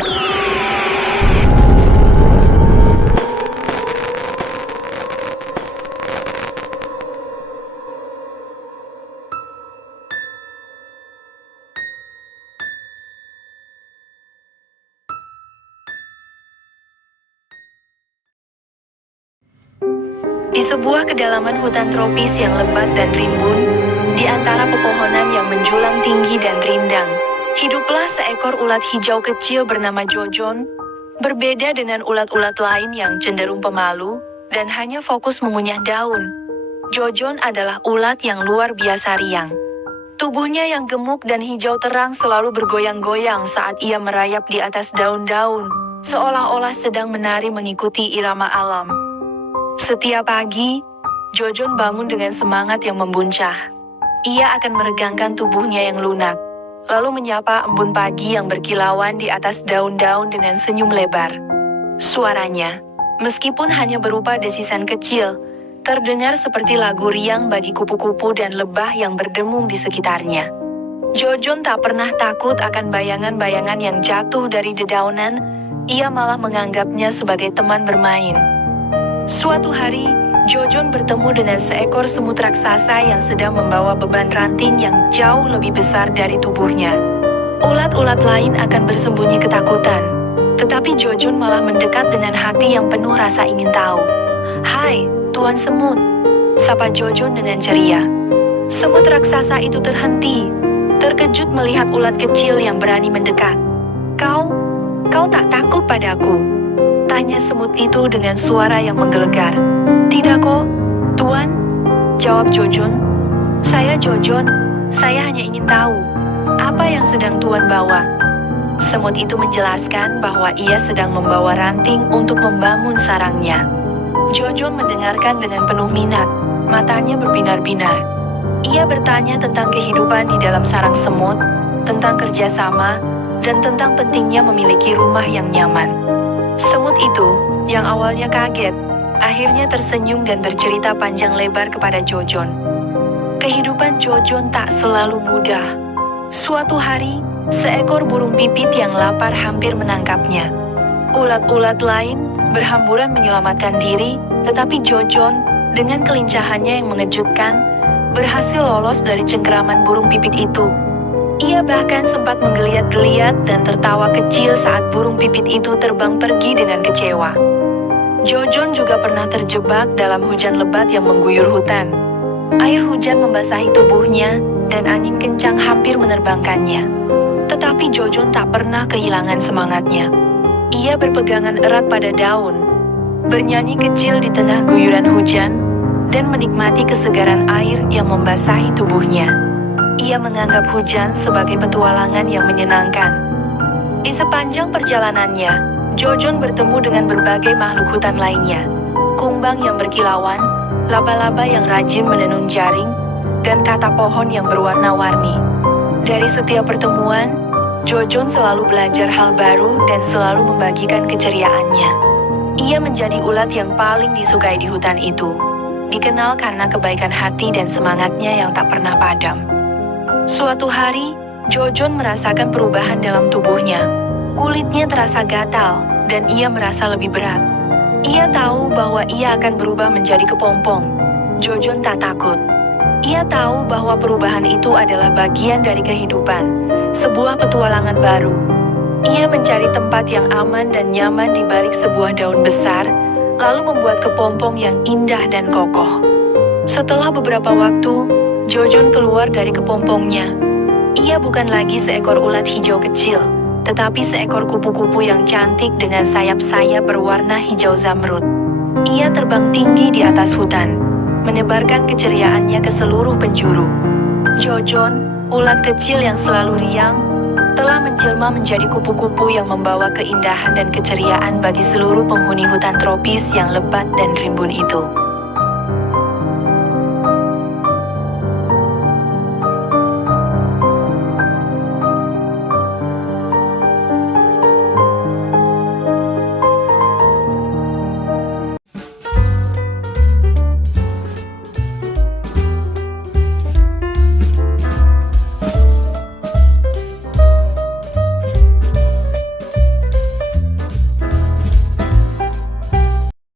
Di sebuah kedalaman hutan tropis yang lebat dan rimbun, di antara pepohonan yang menjulang tinggi dan rindang, hiduplah seekor ulat hijau kecil bernama Jojon. Berbeda dengan ulat-ulat lain yang cenderung pemalu dan hanya fokus mengunyah daun, Jojon adalah ulat yang luar biasa riang. Tubuhnya yang gemuk dan hijau terang selalu bergoyang-goyang saat ia merayap di atas daun-daun, seolah-olah sedang menari mengikuti irama alam. Setiap pagi, Jojon bangun dengan semangat yang membuncah. Ia akan meregangkan tubuhnya yang lunak, lalu menyapa embun pagi yang berkilauan di atas daun-daun dengan senyum lebar. Suaranya, meskipun hanya berupa desisan kecil, terdengar seperti lagu riang bagi kupu-kupu dan lebah yang berdengung di sekitarnya. Jojon tak pernah takut akan bayangan-bayangan yang jatuh dari dedaunan, ia malah menganggapnya sebagai teman bermain. Suatu hari, Jojon bertemu dengan seekor semut raksasa yang sedang membawa beban ranting yang jauh lebih besar dari tubuhnya. Ulat-ulat lain akan bersembunyi ketakutan, tetapi Jojon malah mendekat dengan hati yang penuh rasa ingin tahu. "Hai, Tuan Semut," sapa Jojon dengan ceria. Semut raksasa itu terhenti, terkejut melihat ulat kecil yang berani mendekat. Kau tak takut padaku?" tanya semut itu dengan suara yang menggelegar. "Tidak kok, Tuan," jawab Jojon. Saya Jojon, saya hanya ingin tahu, apa yang sedang Tuan bawa?" Semut itu menjelaskan bahwa ia sedang membawa ranting untuk membangun sarangnya. Jojon mendengarkan dengan penuh minat, matanya berbinar-binar. Ia bertanya tentang kehidupan di dalam sarang semut, tentang kerjasama, dan tentang pentingnya memiliki rumah yang nyaman. Semut itu, yang awalnya kaget, akhirnya tersenyum dan bercerita panjang lebar kepada Jojon. Kehidupan Jojon tak selalu mudah. Suatu hari, seekor burung pipit yang lapar hampir menangkapnya. Ulat-ulat lain berhamburan menyelamatkan diri, tetapi Jojon, dengan kelincahannya yang mengejutkan, berhasil lolos dari cengkeraman burung pipit itu. Ia bahkan sempat menggeliat-geliat dan tertawa kecil saat burung pipit itu terbang pergi dengan kecewa. Jojon juga pernah terjebak dalam hujan lebat yang mengguyur hutan. Air hujan membasahi tubuhnya dan angin kencang hampir menerbangkannya. Tetapi Jojon tak pernah kehilangan semangatnya. Ia berpegangan erat pada daun, bernyanyi kecil di tengah guyuran hujan, dan menikmati kesegaran air yang membasahi tubuhnya. Ia menganggap hujan sebagai petualangan yang menyenangkan. Di sepanjang perjalanannya, Jojon bertemu dengan berbagai makhluk hutan lainnya. Kumbang yang berkilauan, laba-laba yang rajin menenun jaring, dan katak pohon yang berwarna-warni. Dari setiap pertemuan, Jojon selalu belajar hal baru dan selalu membagikan keceriaannya. Ia menjadi ulat yang paling disukai di hutan itu, dikenal karena kebaikan hati dan semangatnya yang tak pernah padam. Suatu hari, Jojon merasakan perubahan dalam tubuhnya. Kulitnya terasa gatal, dan ia merasa lebih berat. Ia tahu bahwa ia akan berubah menjadi kepompong. Jojon tak takut. Ia tahu bahwa perubahan itu adalah bagian dari kehidupan, sebuah petualangan baru. Ia mencari tempat yang aman dan nyaman di balik sebuah daun besar, lalu membuat kepompong yang indah dan kokoh. Setelah beberapa waktu, Jojon keluar dari kepompongnya. Ia bukan lagi seekor ulat hijau kecil, tetapi seekor kupu-kupu yang cantik dengan sayap-sayap berwarna hijau zamrud. Ia terbang tinggi di atas hutan, menebarkan keceriaannya ke seluruh penjuru. Jojon, ulat kecil yang selalu riang, telah menjelma menjadi kupu-kupu yang membawa keindahan dan keceriaan bagi seluruh penghuni hutan tropis yang lebat dan rimbun itu.